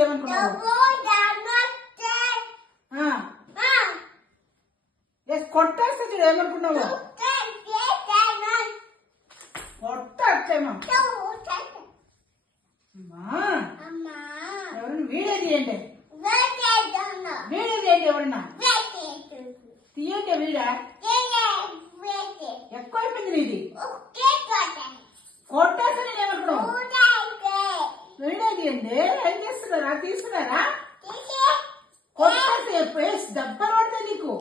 నువ్వేమనుకున్నావు? కొట్టేస్తే చూడు ఏమనుకున్నావు? కొట్టేమా ఎవరన్నా వీడియో తీయండి, వీడియో తీయండి, ఎవరన్నా తీయండి వీడియో. ఎక్కువైపోయింది నీది. కొట్టేస్తే నేను ఏమనుకున్నావు? వీడియో తీయండి. ఏం చేస్తున్నారా? తీసుకున్నారా? కొట్టేస్తే దెబ్బలు పడతాయి నీకు.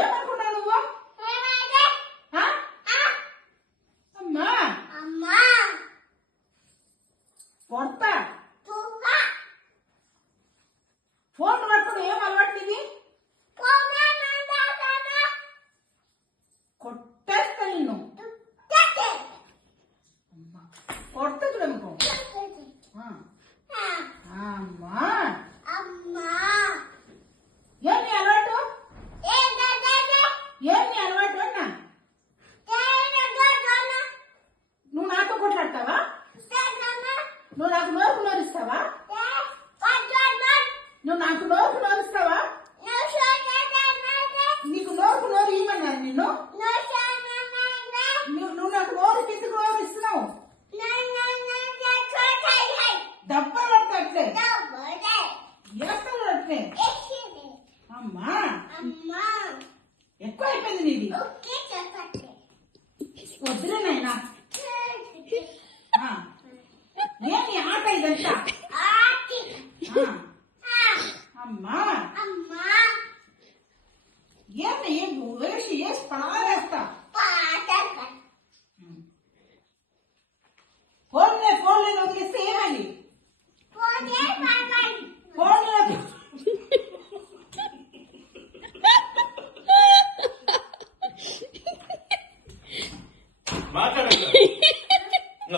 ఏమనుకున్నావు నువ్వు? అమ్మా కొడతా. ఫోన్ పట్టుకుని ఏం అలవాటు నీది? కొట్టేస్తా నిన్ను. కొడతా చూడనుకో. అమ్మా ఏమి అలవాటు? ఏమి అలవాటు అన్నా? నువ్వు నాతో కొట్లాడతావా? నువ్వు నాకు నోరుకు నోరిస్తావా? నువ్వు నాకు నోరుకు నోరిస్తావా? నీకు నోరుకు నోరు ఇవ్వమన్నారు నిన్ను. నువ్వు నాకు నోరు కిందకు నోరు ఇస్తున్నావు. దెబ్బలు పడతా అట్లే చేస్తావు అట్లే. అమ్మా ఎక్కువ అయిపోయింది నీది. వద్దులే నాయనా. ఏమి ఆట ఇదంతా? అమ్మా ఏమి వేసి వేసి పడాలేస్తా. ఫోన్లే వదిలేస్తే ఏమని? ఫోన్లే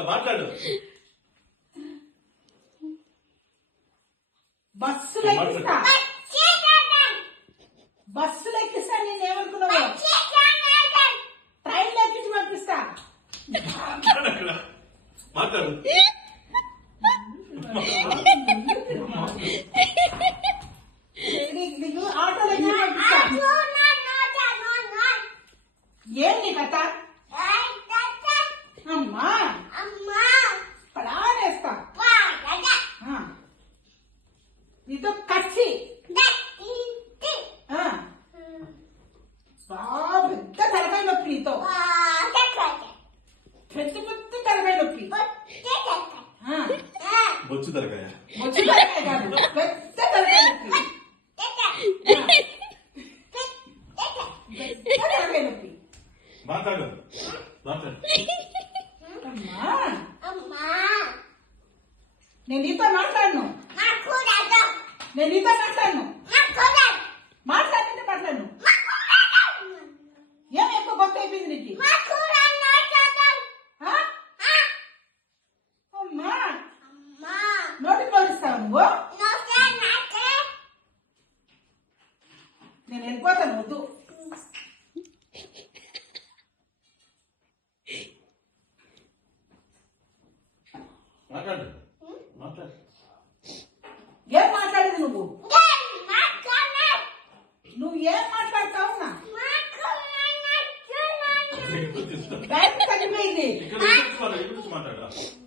మాట్లాడు. బస్సులు ఎక్కిస్తా, బస్సులు ఎక్కిస్తా. నేను ఏమనుకున్నావు? ట్రైన్లో ఎక్కించి పంపిస్తా. మాట్లాడు. ఆటోలో ఎక్కించి పంపిస్తా. ఏం నీ కథ? అమ్మా పడానేస్తా. నీతో కచ్చి పెద్ద తలకాయ నొప్పి. నీతో పెద్ద పెద్ద తలకాయ నొప్పి. బొచ్చు తలకాయ. బొచ్చు తలకాయ కాదు, పెద్ద తలకాయ నొప్పి. పెద్ద తలకాయ నొప్పి. మాట్లాడు. మాట్లాడు. నేను నీతో మాట్లాడను. నేను నీతో మాట్లాడను. మాట్లాడుతుంటే మాట్లాడను. ఏం ఎక్కువ గొప్ప అయిపోయింది నీకు? అమ్మా నోటికి నోరిస్తావు నువ్వు. నేను వెళ్ళిపోతాను. వద్దు. మాట్లాడు. మాట్లాడు. ఏం మాట్లాడేది నువ్వు? నువ్వు ఏం మాట్లాడతావు? బ్యాగ్ తగ్గిపోయింది.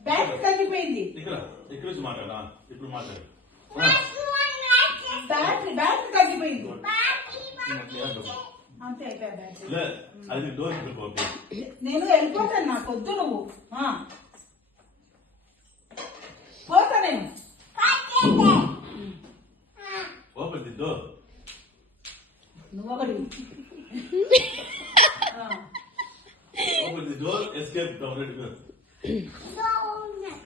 బ్యాగ్ తగ్గిపోయింది. ఇక్కడ మాట్లాడా. ఇప్పుడు మాట్లాడు. బ్యాగ్ తగ్గిపోయింది. అంతే అయిపోయా. అది డోర్. నేను వెళ్ళిపోతాను. నాకు వద్దు. నువ్వు పోతా. నేను ఓపెన్ ది డోర్. నువ్వు ఒకటి. Open the door, escape from red girl.